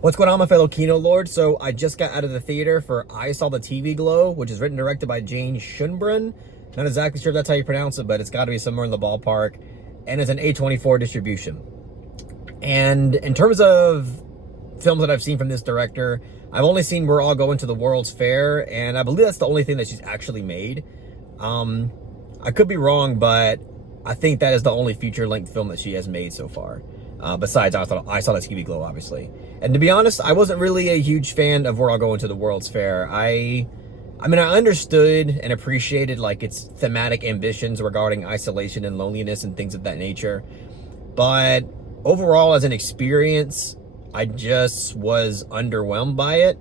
What's going on, my fellow Kino Lords? So I just got out of the theater for I Saw the TV Glow, which is written and directed by Jane Schunbrun. Not exactly sure if that's how you pronounce it, but it's got to be somewhere in the ballpark. And it's an A24 distribution. And in terms of films that I've seen from this director, I've only seen We're All Going to the World's Fair, and I believe that's the only thing that she's actually made. I could be wrong, but I think that is the only feature-length film that she has made so far. Besides I Saw the TV Glow, obviously. And to be honest, I wasn't really a huge fan of We're All Going to the World's Fair. I mean, I understood and appreciated like its thematic ambitions regarding isolation and loneliness and things of that nature. But overall, as an experience, I just was underwhelmed by it.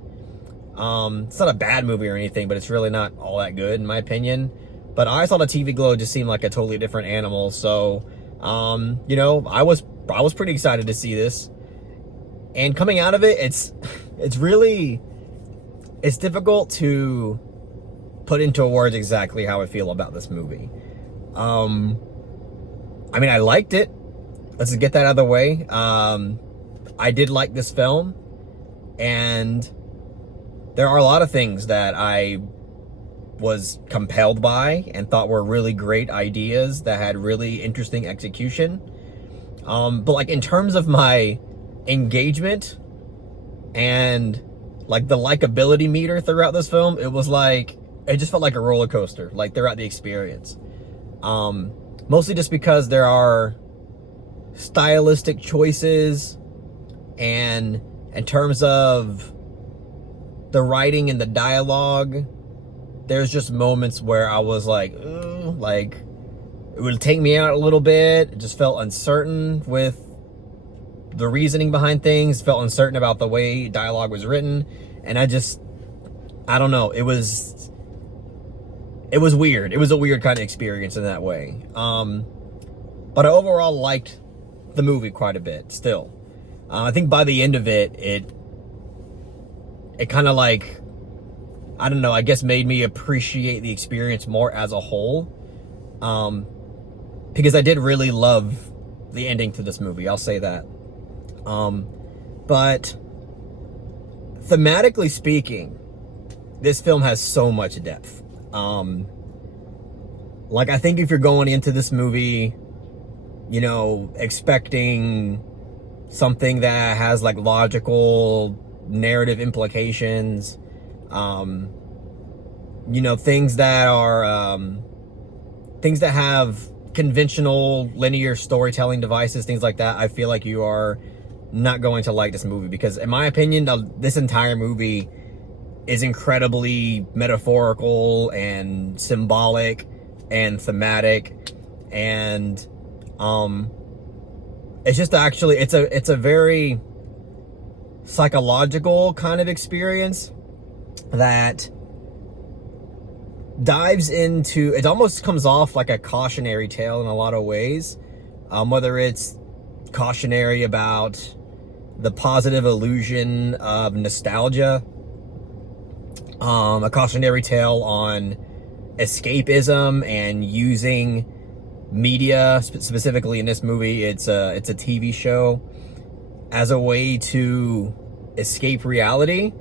It's not a bad movie or anything, but it's really not all that good in my opinion. But I Saw the TV Glow just seemed like a totally different animal. So, you know, I was pretty excited to see this. And coming out of it, it's difficult to put into words exactly how I feel about this movie. I mean, I liked it. Let's just get that out of the way. I did like this film, and there are a lot of things that I was compelled by and thought were really great ideas that had really interesting execution. But like in terms of my engagement and like the likability meter throughout this film, it just felt like a roller coaster, like throughout the experience. Mostly just because there are stylistic choices, and in terms of the writing and the dialogue, there's just moments where I was like, ooh, like it would take me out a little bit. It just felt uncertain with the reasoning behind things, felt uncertain about the way dialogue was written, and I don't know, it was weird. It was a weird kind of experience in that way. But I overall liked the movie quite a bit still. I think by the end of it, it kind of like, I don't know, I guess made me appreciate the experience more as a whole. Because I did really love the ending to this movie, I'll say that. But thematically speaking, this film has so much depth. Like I think if you're going into this movie, you know, expecting something that has like logical narrative implications, you know, things that have conventional linear storytelling devices, things like that, I feel like you are not going to like this movie, because in my opinion, this entire movie is incredibly metaphorical and symbolic and thematic, and it's just actually it's a very psychological kind of experience that dives into, it almost comes off like a cautionary tale in a lot of ways, whether it's cautionary about the positive illusion of nostalgia, a cautionary tale on escapism and using media, specifically in this movie, it's a TV show, as a way to escape reality.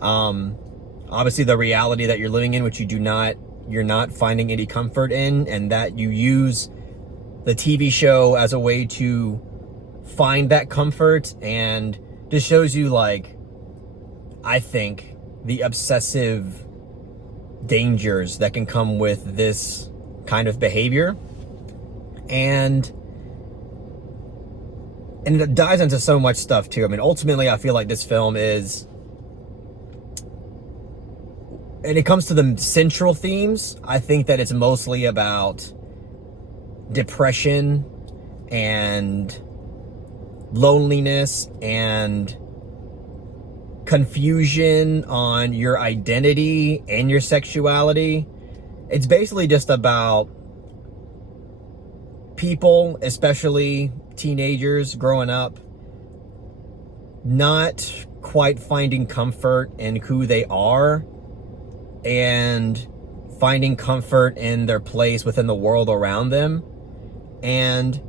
Obviously the reality that you're living in, which you're not finding any comfort in, and that you use the TV show as a way to find that comfort, and just shows you, like, I think, the obsessive dangers that can come with this kind of behavior. And it dives into so much stuff too. I mean, ultimately, I feel like this film is, and it comes to the central themes, I think that it's mostly about depression and loneliness and confusion on your identity and your sexuality. It's basically just about people, especially teenagers growing up, not quite finding comfort in who they are and finding comfort in their place within the world around them. And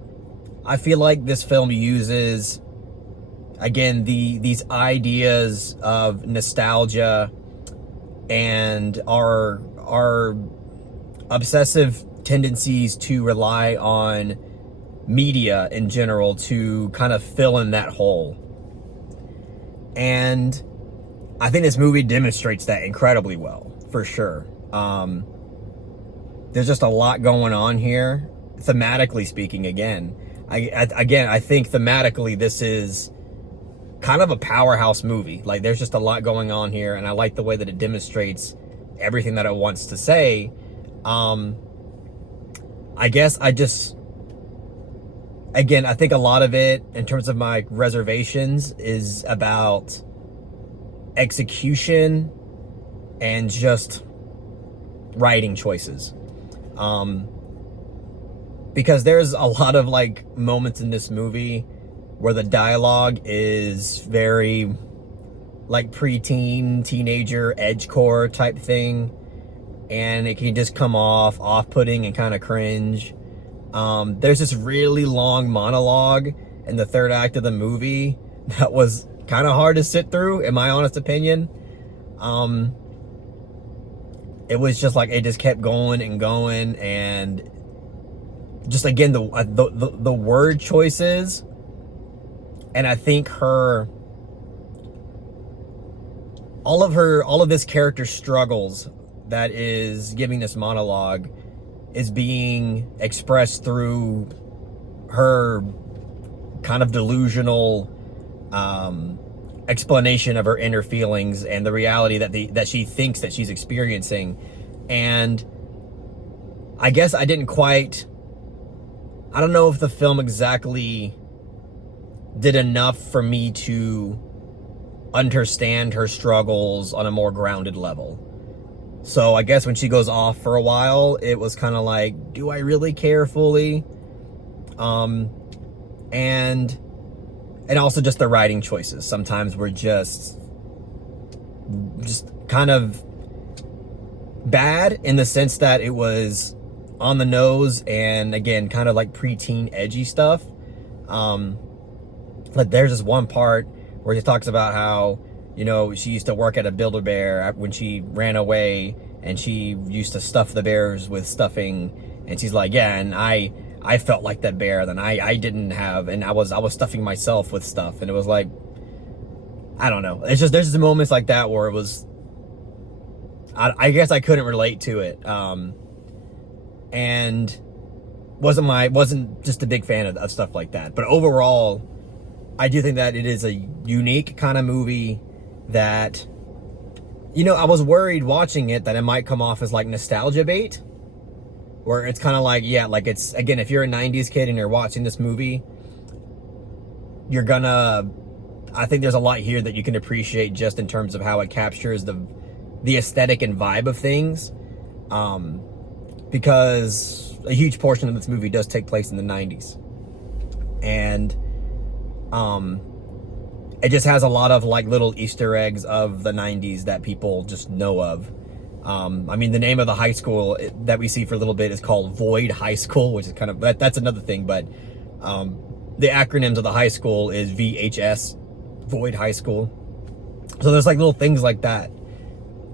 I feel like this film uses again, these ideas of nostalgia and our obsessive tendencies to rely on media in general to kind of fill in that hole. And I think this movie demonstrates that incredibly well, for sure. There's just a lot going on here, thematically speaking. Again, I think thematically this is kind of a powerhouse movie. Like, there's just a lot going on here, and I like the way that it demonstrates everything that it wants to say. I guess I think a lot of it, in terms of my reservations, is about execution and just writing choices. Because there's a lot of like moments in this movie where the dialogue is very like preteen, teenager, edgecore type thing, and it can just come off-putting and kind of cringe. There's this really long monologue in the third act of the movie that was kind of hard to sit through, in my honest opinion. It was just like, it just kept going and going, and just again the word choices, and I think all of this character struggles that is giving this monologue is being expressed through her kind of delusional explanation of her inner feelings and the reality that she thinks that she's experiencing. And I guess I don't know if the film exactly did enough for me to understand her struggles on a more grounded level. So I guess when she goes off for a while, it was kind of like, do I really care fully? And also just the writing choices sometimes were just kind of bad, in the sense that it was on the nose and again kind of like preteen edgy stuff. Like there's this one part where he talks about how, you know, she used to work at a Build-A-Bear when she ran away, and she used to stuff the bears with stuffing, and she's like, yeah, and I felt like that bear, then I didn't have, and I was stuffing myself with stuff. And it was like, I don't know, it's just, there's just moments like that where it was, I guess I couldn't relate to it, and wasn't just a big fan of stuff like that. But overall, I do think that it is a unique kind of movie that, you know, I was worried watching it that it might come off as like nostalgia bait, where it's kind of like, yeah, like it's, again, if you're a 90s kid and you're watching this movie, you're gonna, I think there's a lot here that you can appreciate just in terms of how it captures the aesthetic and vibe of things, because a huge portion of this movie does take place in the 90s, and it just has a lot of like little Easter eggs of the 90s that people just know of. I mean, the name of the high school that we see for a little bit is called Void High School, which is kind of, that's another thing, but the acronyms of the high school is VHS, Void High School. So there's like little things like that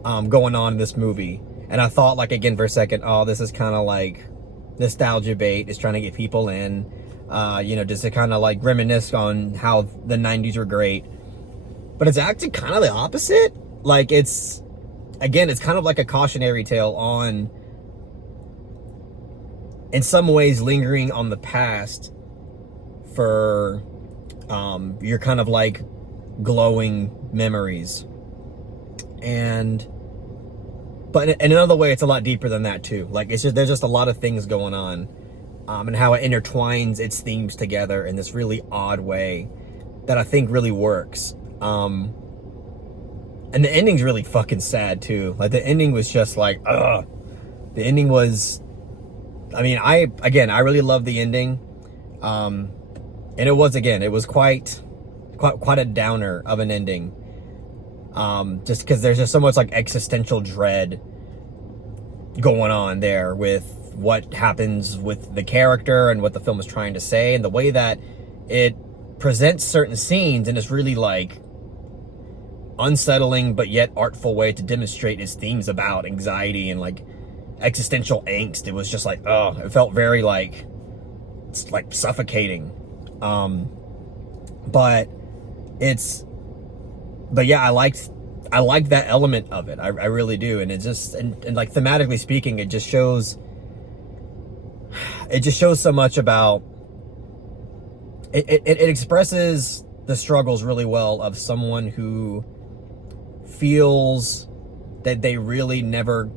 going on in this movie. And I thought, like, again, for a second, oh, this is kind of like nostalgia bait. It's trying to get people in. You know, just to kind of like reminisce on how the 90s were great. But it's actually kind of the opposite. Like, it's, again, it's kind of like a cautionary tale on, in some ways, lingering on the past for your kind of like glowing memories. But in another way, it's a lot deeper than that too. Like, it's just, there's just a lot of things going on. And how it intertwines its themes together in this really odd way that I think really works. And the ending's really fucking sad too. Like, the ending was just like, ugh. The ending was, I mean, I really love the ending. And it was quite a downer of an ending. Just because there's just so much like existential dread going on there with what happens with the character and what the film is trying to say, and the way that it presents certain scenes in this really like unsettling but yet artful way to demonstrate his themes about anxiety and like existential angst. It was just like, oh, it felt very like, it's like suffocating. But yeah, I liked that element of it. I really do. And it just, and like thematically speaking, it just shows so much about, it expresses the struggles really well of someone who feels that they really never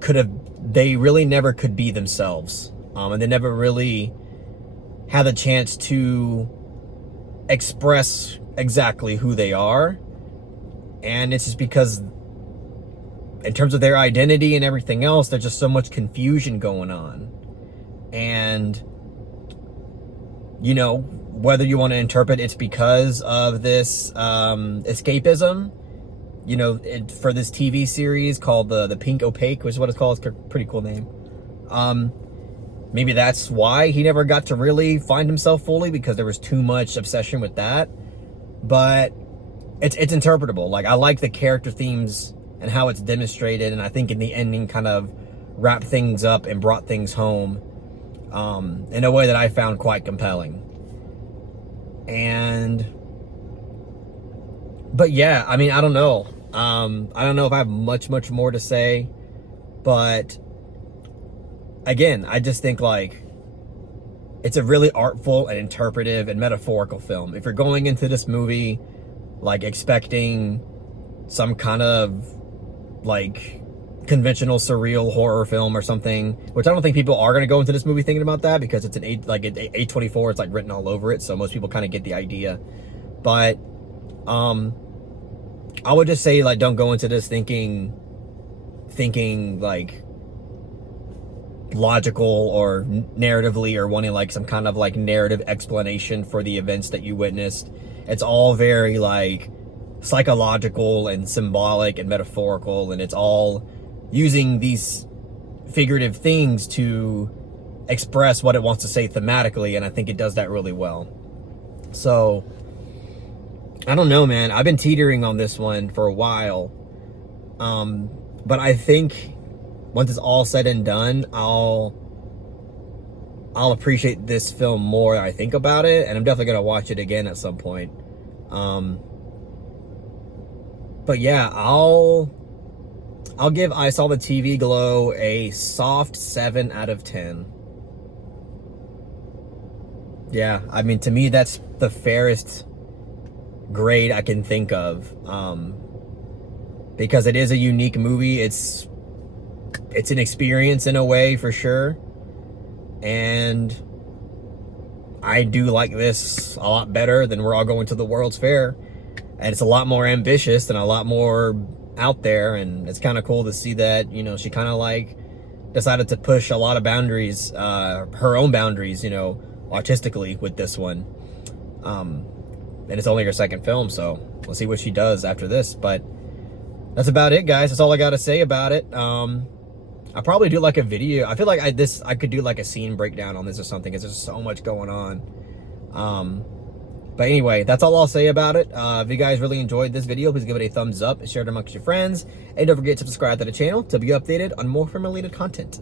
could be themselves. And they never really had the chance to express exactly who they are. And it's just because in terms of their identity and everything else, there's just so much confusion going on. And, you know, whether you want to interpret it's because of this escapism, you know, for this TV series called the Pink Opaque, which is what it's called. It's a pretty cool name. Maybe that's why he never got to really find himself fully, because there was too much obsession with that. But it's interpretable. Like, I like the character themes and how it's demonstrated, and I think in the ending kind of wrapped things up and brought things home in a way that I found quite compelling. But yeah, I mean, I don't know. I don't know if I have much more to say, but again, I just think like it's a really artful and interpretive and metaphorical film. If you're going into this movie like expecting some kind of like conventional surreal horror film or something, which I don't think people are going to go into this movie thinking about that, because it's an A24, it's like written all over it, so most people kind of get the idea. But I would just say, like, don't go into this thinking like logical or narratively, or wanting like some kind of like narrative explanation for the events that you witnessed. It's all very like psychological and symbolic and metaphorical, and it's all using these figurative things to express what it wants to say thematically, and I think it does that really well. So I don't know, man. I've been teetering on this one for a while, but I think once it's all said and done, I'll appreciate this film more. I think about it, and I'm definitely gonna watch it again at some point. But yeah, I'll give I Saw the TV Glow a soft 7 out of 10. Yeah, I mean, to me, that's the fairest grade I can think of, because it is a unique movie. It's an experience in a way, for sure, and I do like this a lot better than We're All Going to the World's Fair, and it's a lot more ambitious and a lot more out there, and it's kind of cool to see that, you know, she kind of like decided to push a lot of boundaries, her own boundaries, you know, artistically with this one. And it's only her second film, so we'll see what she does after this. But that's about it, guys. That's all I got to say about it. I'll probably do like a video. I feel like I could do like a scene breakdown on this or something, because there's so much going on. But anyway, that's all I'll say about it. If you guys really enjoyed this video, please give it a thumbs up and share it amongst your friends. And don't forget to subscribe to the channel to be updated on more film-related content.